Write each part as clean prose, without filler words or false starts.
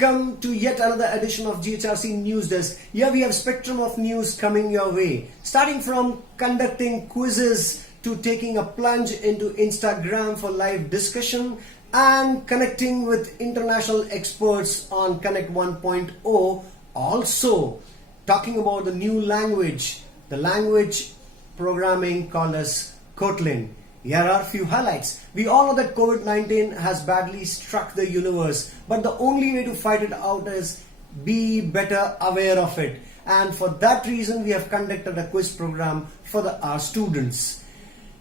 welcome to yet another edition of GHRC News Desk. Here we have spectrum of news coming your way, starting from conducting quizzes to taking a plunge into Instagram for live discussion and connecting with international experts on Connect 1.0. Also talking about the new language, the language programming called as Kotlin. Here are a few highlights. We all know that COVID-19 has badly struck the universe, but the only way to fight it out is be better aware of it. And for that reason, we have conducted a quiz program for our students.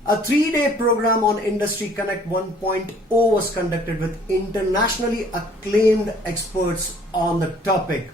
A 3-day program on Industry Connect 1.0 was conducted with internationally acclaimed experts on the topic.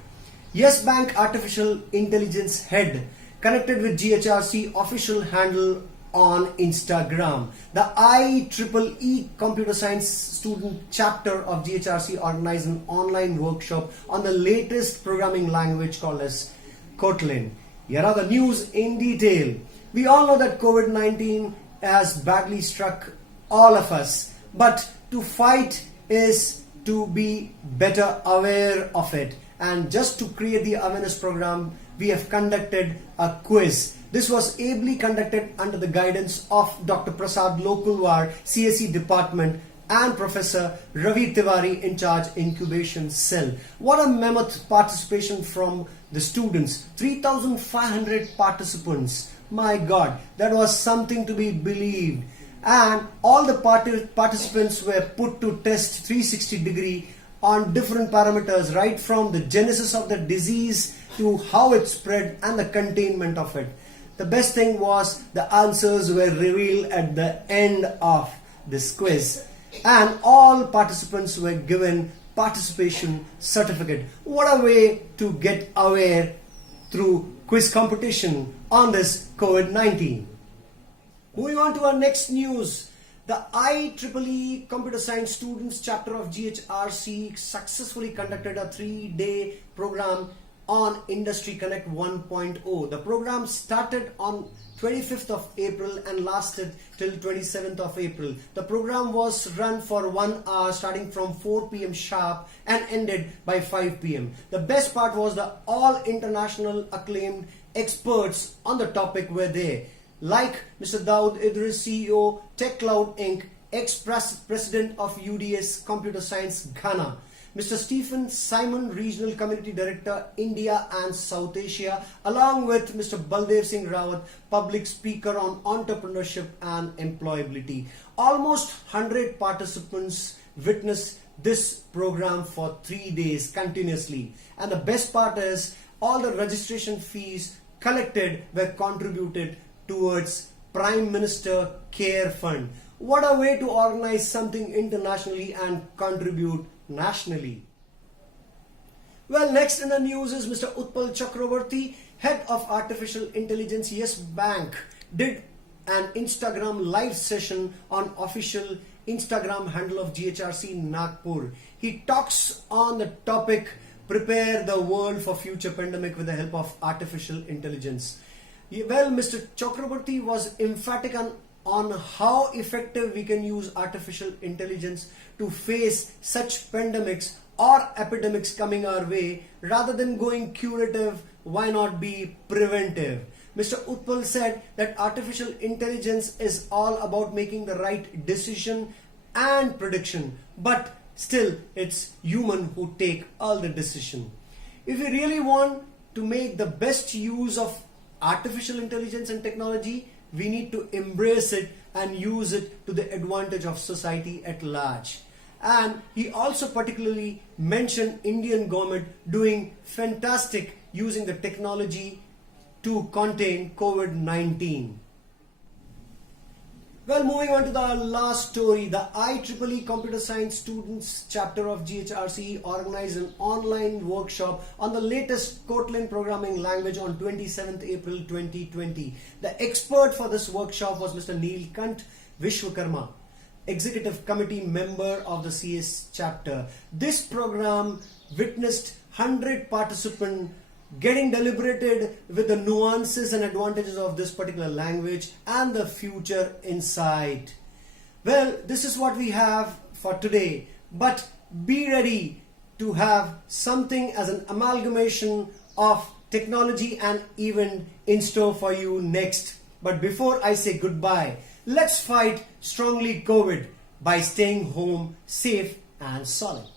Yes Bank Artificial Intelligence Head connected with GHRC official handle on Instagram. The IEEE Computer Science Student Chapter of GHRC organized an online workshop on the latest programming language called as Kotlin. Here are the news in detail. We all know that COVID-19 has badly struck all of us, but to fight is to be better aware of it. And just to create the awareness program, we have conducted a quiz. This was ably conducted under the guidance of Dr. Prasad Lokulwar, CSE Department, and Professor Ravi Tiwari in charge incubation cell. What a mammoth participation from the students. 3,500 participants. My God, that was something to be believed. And all the participants were put to test 360-degree on different parameters, right from the genesis of the disease to how it spread and the containment of it. The best thing was the answers were revealed at the end of this quiz, and all participants were given participation certificate. What a way to get aware through quiz competition on this COVID-19. Moving on to our next news. The IEEE Computer Science Students Chapter of GHRC successfully conducted a 3-day program on Industry Connect 1.0. The program started on 25th of April and lasted till 27th of April. The program was run for 1 hour starting from 4 p.m. sharp and ended by 5 p.m. The best part was the all international acclaimed experts on the topic were there, like Mr. Daud Idris, CEO, TechCloud Inc., ex-president of UDS Computer Science Ghana, Mr. Stephen Simon, Regional Community Director, India and South Asia, along with Mr. Baldev Singh Rawat, Public Speaker on Entrepreneurship and Employability. Almost 100 participants witnessed this program for 3 days continuously. And the best part is, all the registration fees collected were contributed towards Prime Minister Care Fund. What a way to organize something internationally and contribute nationally. Well, next in the news is Mr. Utpal Chakravarti, Head of Artificial Intelligence, Yes Bank, did an Instagram live session on official Instagram handle of GHRC Nagpur. He talks on the topic, prepare the world for future pandemic with the help of artificial intelligence. Well, Mr. Chakravarti was emphatic on how effective we can use artificial intelligence to face such pandemics or epidemics coming our way. Rather than going curative, why not be preventive? Mr. Utpal said that artificial intelligence is all about making the right decision and prediction, but still it's human who take all the decision. If we really want to make the best use of artificial intelligence and technology, we need to embrace it and use it to the advantage of society at large. And he also particularly mentioned Indian government doing fantastic using the technology to contain COVID-19. Well, moving on to the last story, the IEEE Computer Science Students Chapter of GHRCE organized an online workshop on the latest Kotlin programming language on 27th April 2020. The expert for this workshop was Mr. Neelkant Vishwakarma, Executive Committee member of the CS Chapter. This program witnessed 100 participants getting deliberated with the nuances and advantages of this particular language and the future insight. Well, this is what we have for today, but be ready to have something as an amalgamation of technology and event in store for you next. But before I say goodbye, let's fight strongly COVID by staying home safe and solid.